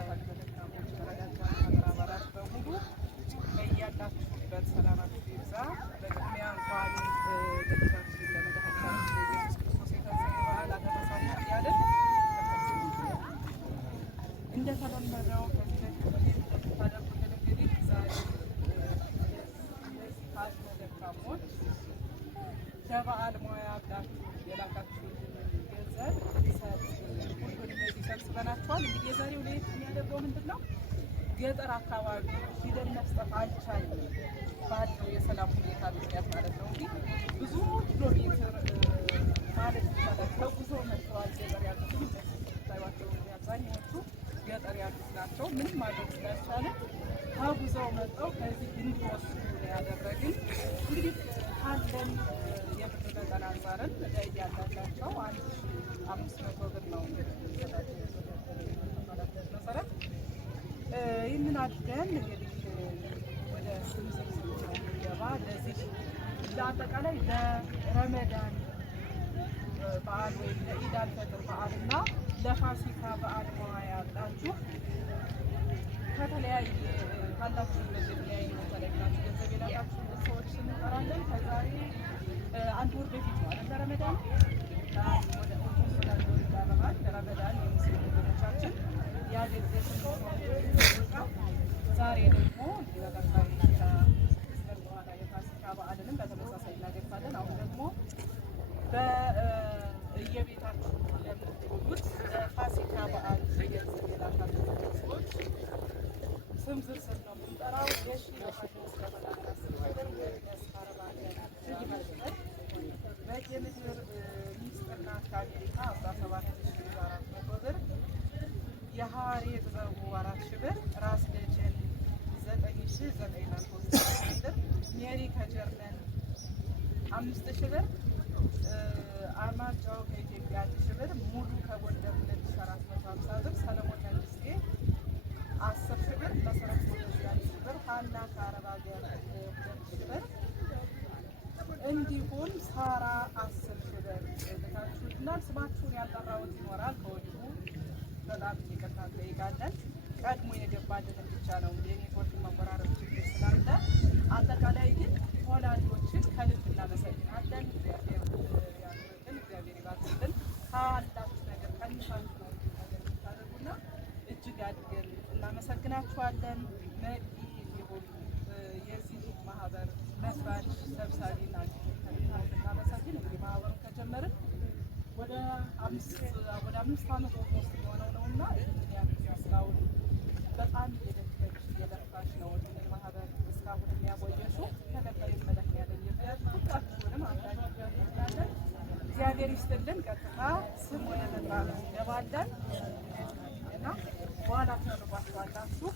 ለአካል ደካሞች ለረዳት ማህበራት በሙሉ በያላችሁበት ሰላማችሁ ይብዛ። በቅድሚያ እንኳን ለጌታችን ለመድኃኒታችን ለኢየሱስ ክርስቶስ የትንሣኤ በዓል አደረሳችሁ እያልን እንደተለመደው ከዚህ በፊት እንደምታደርጉልን እንግዲህ ዛሬ አቅመ ደካሞች ለበዓል ሙያ ብላችሁ የላካችሁትን ገንዘብ ሁሉንም እዚህ ሰብስበናችኋል። እንግዲህ የዛሬው ለየት የሚያደርገው ምንድን ነው? ገጠር አካባቢ ሂደን መስጠት አልቻልንም ባለው የሰላም ሁኔታ ምክንያት ማለት ነው። እንግዲህ ብዙ ኪሎ ሜትር ማለት ይቻላል ተጉዞ መጥተዋል። ገጠር ያሉት ታዩዋቸው አብዛኛዎቹ ገጠር ያሉት ናቸው። ምንም ማድረግ ስላልቻለን ተጉዘው መጥተው ከዚህ እንዲወስዱ ያደረግን። እንግዲህ ካለን የብር መጠን አንጻርን እያንዳንዳቸው 1500 ብር ነው መሰረት ይህንን አድርገን እንግዲህ ወደ ስብስብ ገባ። ለዚህ ለአጠቃላይ ለረመዳን በዓል ወይም ለኢድ አልፈጥር በዓል እና ለፋሲካ በዓል መዋያ ያላችሁ ከተለያየ ካላችሁበት የተለያየ ቦታ ላይ ናችሁ ገንዘብ የላካችሁ ሰዎች እንጠራለን። ከዛሬ አንድ ወር በፊት ማለት ለረመዳን ወደ ኦርቶዶክስ ለረመዳን የሙስሊም ወገኖቻችን ያገዘችን ዛሬ ደግሞ በቀጣይ በኋላ የፋሲካ በዓልንም በተመሳሳይ እናደርሳለን። አሁን ደግሞ በየቤታችሁ ለምትውሉት ለፋሲካ በዓል ገንዘብ የላካችሁ ሰዎች ስም ዝርዝር ነው የምንጠራው። የሺ ዮሐንስ ለመላክራስ ብር በየምድር ሚስጥና ከአሜሪካ 17400 ብር፣ የሐዋሬ ጥበቡ 4000 ብር፣ ራስ ደጀን 9900 ብር፣ ሜሪ ከጀርመን 5000 ብር፣ አርማጫው ከኢትዮጵያ 1000 ብር፣ ሙሉ ከጎንደር 2450 ብር፣ ሰለሞን መንግስቴ 10000 ብር፣ መሰረት ሞገስ 1000 ብር፣ ሀና ከአረብ ሀገር 2000 ብር እንዲሁም ሳራ 10,000 ብር ልካችሁልናል። ስማችሁን ያልጠራሁት ይኖራል። ከወዲሁ በጣም ይቅርታ እንጠይቃለን። ቀድሞ የገባልን ብቻ ነው የኔትወርክ መቆራረጥ ችግር ስላለ፣ አጠቃላይ ግን ሆላንዶችን ከልብ እናመሰግናለን። እግዚአብሔር ያድርግልን፣ እግዚአብሔር ይባርክልን። ካላችሁ ነገር ቀንሳችሁ ነው ነገር የምታደርጉና እጅግ አድርገን እናመሰግናችኋለን። መቂ ይሁን የዚህ ማህበር መስራች ሰብሳቢ ናቸው። እናመሰግን። እንግዲህ ማህበሩ ከጀመርን ወደ 5 ዓመት ውስጥ የሆነው ነው እና ስራውን በጣም የደከች የለፋሽ ነው። ይህንን ማህበር እስካሁን የሚያቆየሹ ተከታዩ መለክ ያገኝበት ሁላችሁንም አንዳንድ ያለን እግዚአብሔር ይስጥልን። ቀጥታ ስም ወደ መጥራት እንገባለን እና በኋላ ተርባችኋላችሁ።